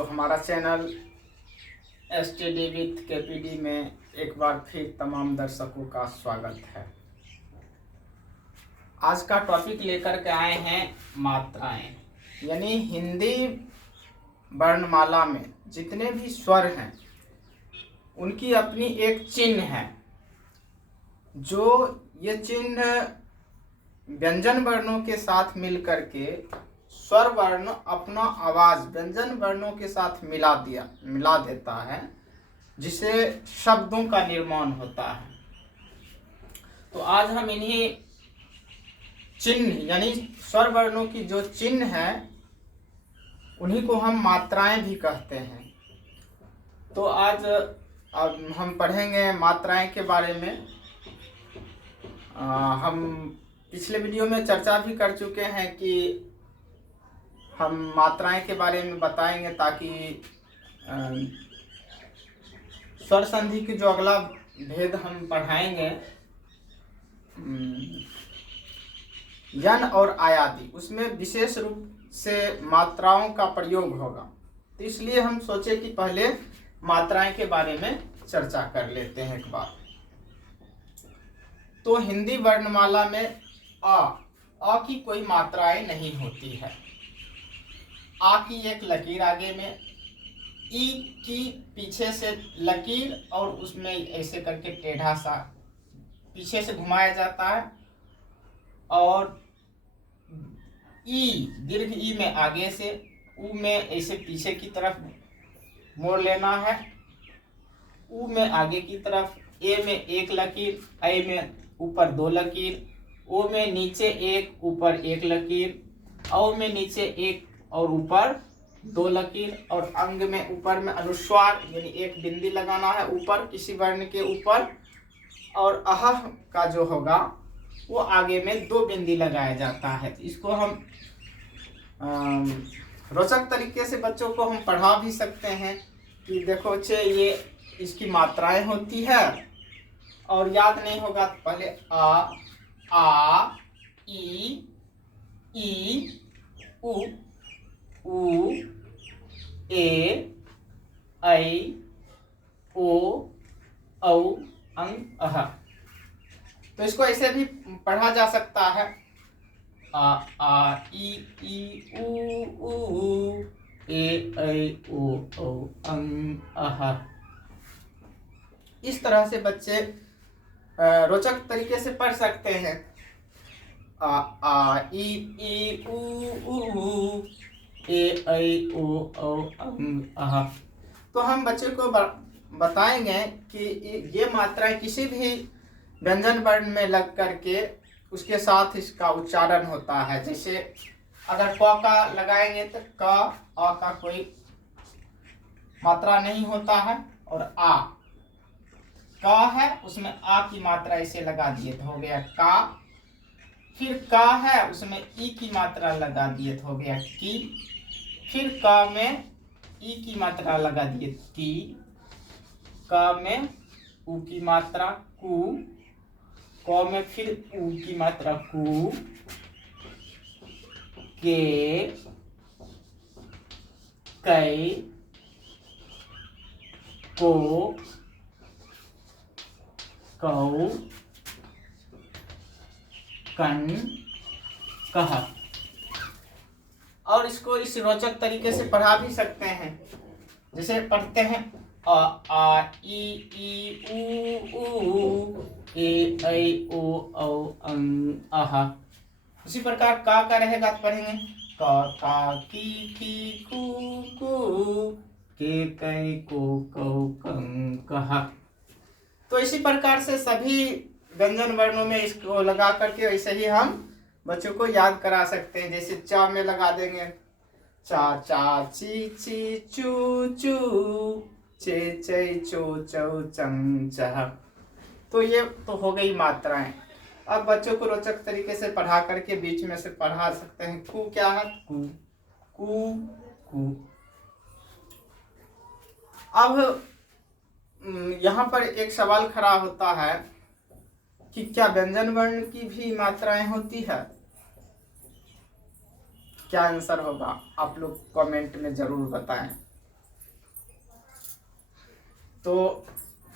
तो हमारा channel STD with KPD में एक बार फिर तमाम दर्शकों का स्वागत है। आज का टॉपिक लेकर के आए हैं मात्राएं, यानी हिंदी वर्णमाला में जितने भी स्वर हैं उनकी अपनी एक चिन्ह है। जो ये चिन्ह व्यंजन वर्णों के साथ मिलकर के स्वर वर्ण अपना आवाज व्यंजन वर्णों के साथ मिला देता है, जिसे शब्दों का निर्माण होता है। तो आज हम इन्हीं चिन्ह यानी स्वर वर्णों की जो चिन्ह है उन्हीं को हम मात्राएं भी कहते हैं। तो आज अब हम पढ़ेंगे मात्राएं के बारे में। हम पिछले वीडियो में चर्चा भी कर चुके हैं कि हम मात्राएं के बारे में बताएंगे ताकि स्वर संधि की जो अगला भेद हम पढ़ाएंगे यन और आयादी, उसमें विशेष रूप से मात्राओं का प्रयोग होगा। तो इसलिए हम सोचे कि पहले मात्राएं के बारे में चर्चा कर लेते हैं एक बार। तो हिंदी वर्णमाला में अ की कोई मात्राएं नहीं होती है। आ की एक लकीर आगे में, ई की पीछे से लकीर और उसमें ऐसे करके टेढ़ा सा पीछे से घुमाया जाता है, और ई दीर्घ ई में आगे से, ऊ में ऐसे पीछे की तरफ मोड़ लेना है, ऊ में आगे की तरफ, ए में एक लकीर, ऐ में ऊपर दो लकीर, ओ में नीचे एक ऊपर एक लकीर, औ में नीचे एक और ऊपर दो लकीर, और अंग में ऊपर में अनुस्वार यानी एक बिंदी लगाना है ऊपर किसी वर्ण के ऊपर, और अह का जो होगा वो आगे में दो बिंदी लगाया जाता है। इसको हम रोचक तरीके से बच्चों को हम पढ़ा भी सकते हैं कि देखो चे ये इसकी मात्राएं होती है, और याद नहीं होगा तो पहले आ ई उ ए ऐ ओ औ अंग अह। तो इसको ऐसे भी पढ़ा जा सकता है आ ई उ ए ऐ ओ औ अंग अह। इस तरह से बच्चे रोचक तरीके से पढ़ सकते हैं। आ ई उ ए ऐ ओ औ अंग अह। तो हम बच्चे को बताएंगे कि ये मात्राएं किसी भी व्यंजन वर्ण में लग करके उसके साथ इसका उच्चारण होता है। जैसे अगर क का लगाएंगे तो क अ का कोई मात्रा नहीं होता है, और आ क है उसमें आ की मात्रा इसे लगा दिए तो हो गया का। फिर का है उसमें ई की मात्रा लगा दिए तो हो गया की। फिर का में ई की मात्रा लगा दिए की। का में उ की मात्रा कु। क में फिर उ की मात्रा कु। के कै को कौ कन कह। और इसको इस रोचक तरीके से पढ़ा भी सकते हैं। जैसे पढ़ते हैं आ ई उ ए ऐ ओ औ अंग अह। उसी प्रकार का रहेगा तो पढ़ेंगे का की कु के कै को कौ कं कह। तो इसी प्रकार से सभी व्यंजन वर्णों में इसको लगा करके ऐसे ही हम बच्चों को याद करा सकते हैं। जैसे चा में लगा देंगे चा चा ची ची चू चू चे चे चो चौ चंग चह। तो ये तो हो गई मात्राएं। अब बच्चों को रोचक तरीके से पढ़ा करके बीच में से पढ़ा सकते हैं। कु क्या है? कु कु कु। अब यहाँ पर एक सवाल खड़ा होता है कि क्या व्यंजन वर्ण की भी मात्राएं होती है? क्या आंसर होगा? आप लोग कमेंट में जरूर बताएं। तो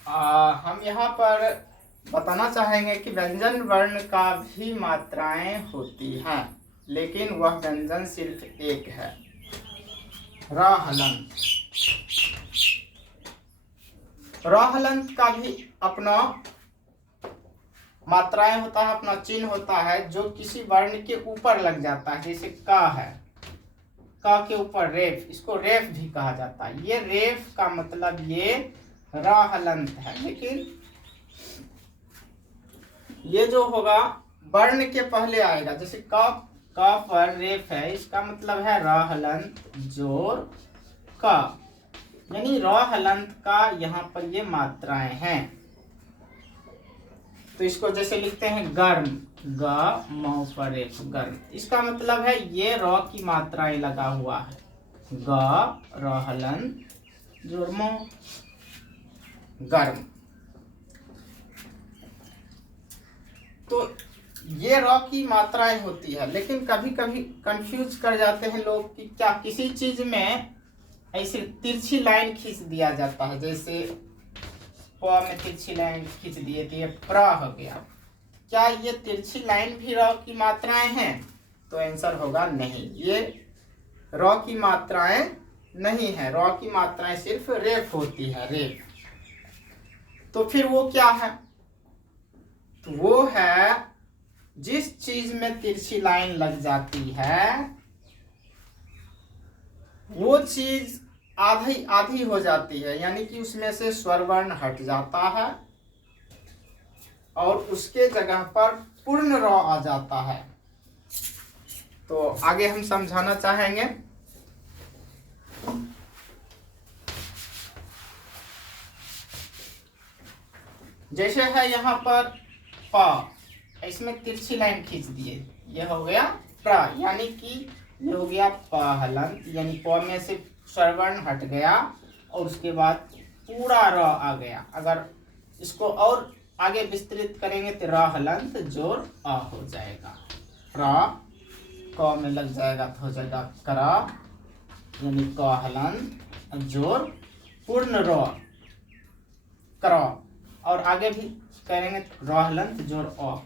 हम यहाँ पर बताना चाहेंगे कि व्यंजन वर्ण का भी मात्राएं होती हैं, लेकिन वह व्यंजन सिर्फ एक है, र हलंत। र हलंत का भी अपना मात्राएं होता है, अपना चिन्ह होता है, जो किसी वर्ण के ऊपर लग जाता है। जैसे क है, क के ऊपर रेफ, इसको रेफ भी कहा जाता है। ये रेफ का मतलब ये र हलंत है। लेकिन ये जो होगा वर्ण के पहले आएगा, जैसे क पर रेफ है, इसका मतलब है र हलंत जोर क, यानी र हलंत का यहाँ पर ये मात्राएं हैं। तो इसको जैसे लिखते हैं गर्म, ग म पर रेफ, गर्म। इसका मतलब है ये र की मात्राएं लगा हुआ है, ग र हलंत जोर म, गर्म। तो ये र की मात्राएं होती है। लेकिन कभी कभी कंफ्यूज कर जाते हैं लोग कि क्या किसी चीज में ऐसे तिरछी लाइन खींच दिया जाता है, जैसे प में तिरछी लाइन खींच दिए तो ये प्र हो गया। क्या ये तिरछी लाइन भी र की मात्राएं हैं? तो आंसर होगा नहीं, ये र की मात्राएं नहीं है। र की मात्राएं सिर्फ रेफ होती है, रेफ। तो फिर वो क्या है? तो वो है जिस चीज में तिरछी लाइन लग जाती है वो चीज आधी आधी हो जाती है, यानी कि उसमें से स्वर वर्ण हट जाता है और उसके जगह पर पूर्ण र आ जाता है। तो आगे हम समझाना चाहेंगे। जैसे है यहाँ पर प, इसमें तिरछी लाइन खींच दिए, ये हो गया प्र, यानी कि ये हो गया प हलंत, यानी प में से स्वरवर्ण हट गया और उसके बाद पूरा र आ गया। अगर इसको और आगे विस्तृत करेंगे तो र हलंत जोर अ हो जाएगा। र क में लग जाएगा तो हो जाएगा कर, यानी क हलंत जोर पूर्ण र, कर। और आगे भी करेंगे र हलंत जोर अ,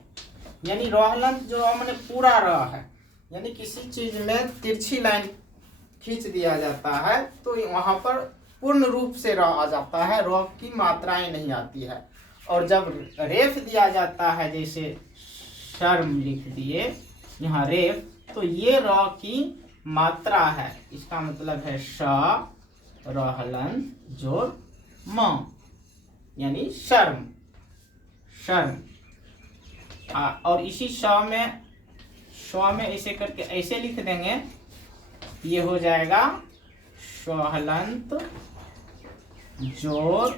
यानी र हलंत जो मैंने पूरा र है, यानी किसी चीज में तिरछी लाइन खींच दिया जाता है तो वहां पर पूर्ण रूप से र आ जाता है, र की मात्राएं नहीं आती है। और जब रेफ दिया जाता है, जैसे शर्म लिख दिए यहाँ रेफ, तो ये र की मात्रा है, इसका मतलब है श र हलंत जोर म, यानी शर्म, शर्म। और इसी श में ऐसे करके ऐसे लिख देंगे, ये हो जाएगा श हलंत जोर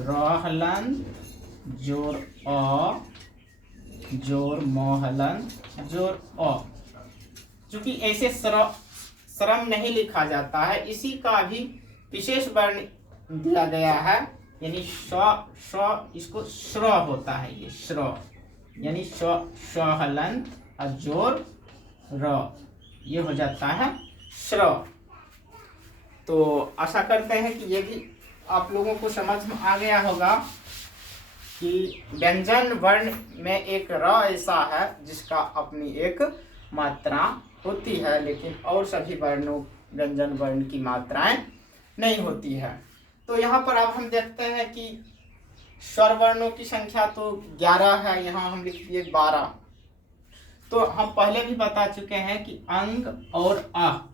र हलंत जोर अ जोर म हलंत जोर अ। चूंकि ऐसे श्रम नहीं लिखा जाता है, इसी का भी विशेष वर्ण दिया गया है, यानी श इसको श्र होता है, ये श्र, यानी श हलंत जोर र, ये हो जाता है श्र। तो आशा करते हैं कि ये भी आप लोगों को समझ में आ गया होगा कि व्यंजन वर्ण में एक र ऐसा है जिसका अपनी एक मात्रा होती है, लेकिन और सभी वर्णों व्यंजन वर्ण की मात्राएं नहीं होती है। तो यहाँ पर अब हम देखते हैं कि स्वर वर्णों की संख्या तो 11 है, यहाँ हम लिख दिए 12। तो हम पहले भी बता चुके हैं कि अंग और अ,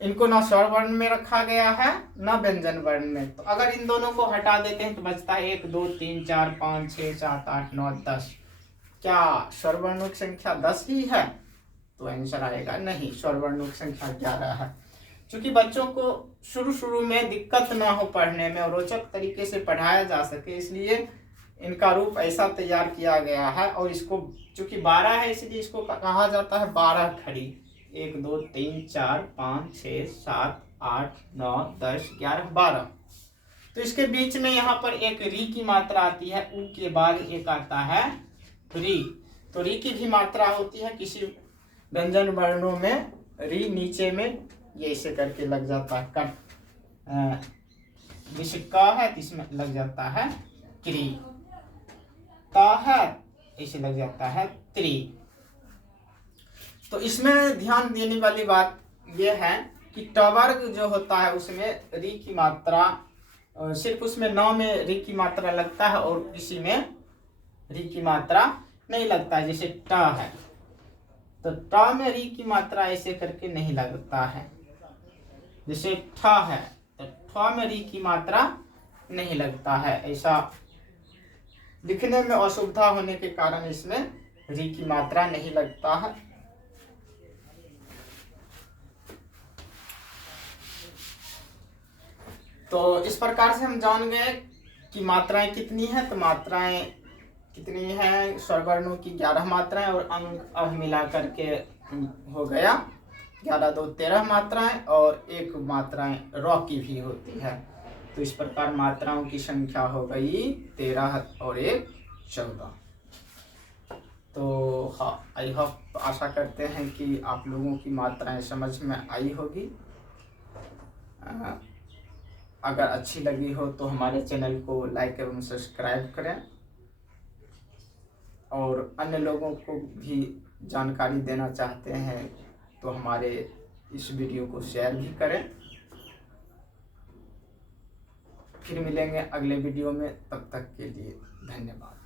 इनको ना स्वर वर्ण में रखा गया है ना व्यंजन वर्ण में। तो अगर इन दोनों को हटा देते हैं तो बचता है 1 2 3 4 5 6 7 8 9 10। क्या स्वर वर्णों की संख्या 10 ही है? तो आंसर आएगा नहीं, स्वर वर्णों की संख्या 11 है। क्योंकि बच्चों को शुरू में दिक्कत ना हो पढ़ने में और रोचक तरीके से पढ़ाया जा सके, इसलिए इनका रूप ऐसा तैयार किया गया है। और इसको चूंकि 12 है इसलिए इसको कहा जाता है 12 खड़ी। 1 2 3 4 5 6 7 8 9 10 11 12। तो इसके बीच में यहाँ पर एक री की मात्रा आती है, उ के बाद एक आता है री। तो री की भी मात्रा होती है किसी व्यंजन वर्णों में, री नीचे में ये ऐसे करके लग जाता है, कट जैसे क है तो इसमें लग जाता है क्री, त है इसे लग जाता है त्रि। तो इसमें ध्यान देने वाली बात यह है कि ट वर्ग जो होता है उसमें री की मात्रा सिर्फ उसमें न में री की मात्रा लगता है और किसी में री की मात्रा नहीं लगता है। जैसे ट है तो ट में री की मात्रा ऐसे करके नहीं लगता है। जैसे ठ है तो ठ में री की मात्रा नहीं लगता है। ऐसा लिखने में असुविधा होने के कारण इसमें री की मात्रा नहीं लगता है। तो इस प्रकार से हम जान गए कि मात्राएं कितनी हैं। तो मात्राएं कितनी हैं, स्वरवर्णों की 11 मात्राएं और अंक अब मिला करके हो गया 11 2 13 मात्राएं और एक मात्राएं रॉ की भी होती है। तो इस प्रकार मात्राओं की संख्या हो गई 13 और 1 14। तो हाँ, आई होप आशा करते हैं कि आप लोगों की मात्राएं समझ में आई होगी। अगर अच्छी लगी हो तो हमारे चैनल को लाइक एवं सब्सक्राइब करें और अन्य लोगों को भी जानकारी देना चाहते हैं तो हमारे इस वीडियो को शेयर भी करें। फिर मिलेंगे अगले वीडियो में, तब तक के लिए धन्यवाद।